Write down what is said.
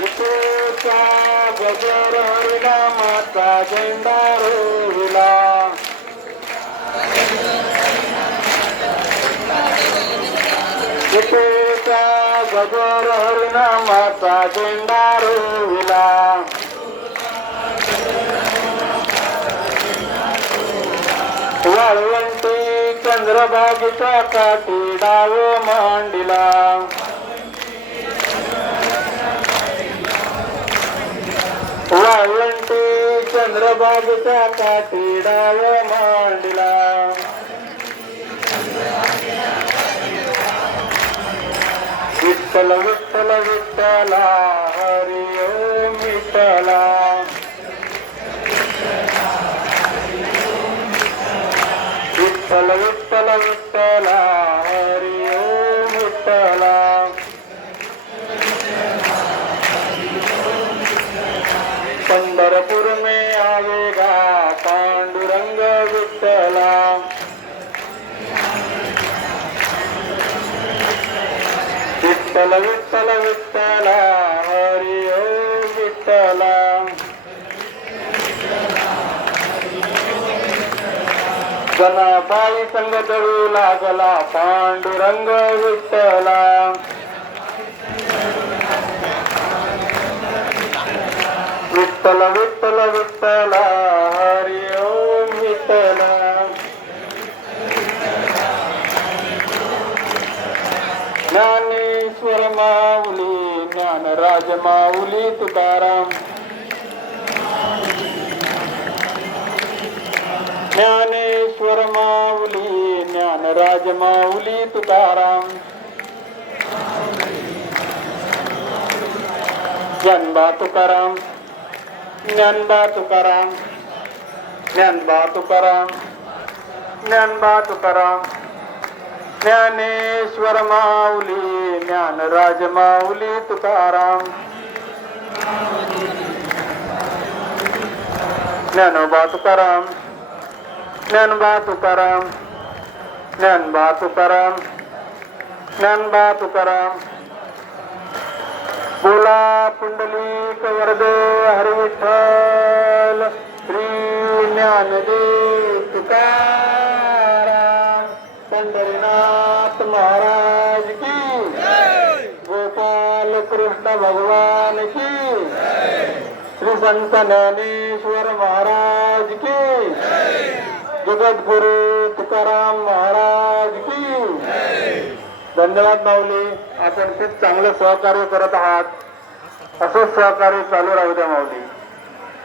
विठूचा गजर हरिनामाचा झेंडा रोविला. विठूचा गजर हरिनामाचा झेंडा रोविला. वाळवंटी चंद्रभागेच्या काठी डाव मांडिला. वाळवंटी चंद्रभागेच्या काठी डाव मांडिला. विठ्ठल विठ्ठल विठ्ठला हरी ओम विठ्ठला. विठ्ठल विठ्ठल विठ्ठला हरी ओम विठ्ठला. पंढरपुर में आवेगा पांडुरंग विठ्ठला. विठ्ठल विठ्ठल विठ्ठला हरी ओम विठ्ठला. जनाबाई संग जळू लागला पांडुरंग विठ्ठला. विठ्ठल विठ्ठल विठ्ठला हरी ओम विठ्ठला. ज्ञानेश्वर माऊली ज्ञानराज माऊली तुकाराम. ज्ञानेश्वर माऊली ज्ञानराज माऊली तुकाराम. ज्ञानबा तुकाराम ज्ञानबा तुकाराम ज्ञानबा तुकाराम ज्ञानबा तुकाराम. ज्ञानेश्वर माऊली ज्ञानराज माऊली तुकाराम. ज्ञानोबा तुकाराम ज्ञानबा तुकाराम ज्ञानबा तुकाराम ज्ञानबा तुकाराम. बोला पुंडलिक वरदे हरी विठ्ठल श्री ज्ञानदेव तुकाराम. पंढरीनाथ महाराज की गोपाल कृष्ण भगवान की. श्री संत ज्ञानेश्वर महाराज की. जगद्गुरु तुकाराम महाराज की. धन्यवाद माऊली. आपण खूप चांगलं सहकार्य करत आहात. असंच सहकार्य चालू राहू द्या माऊली.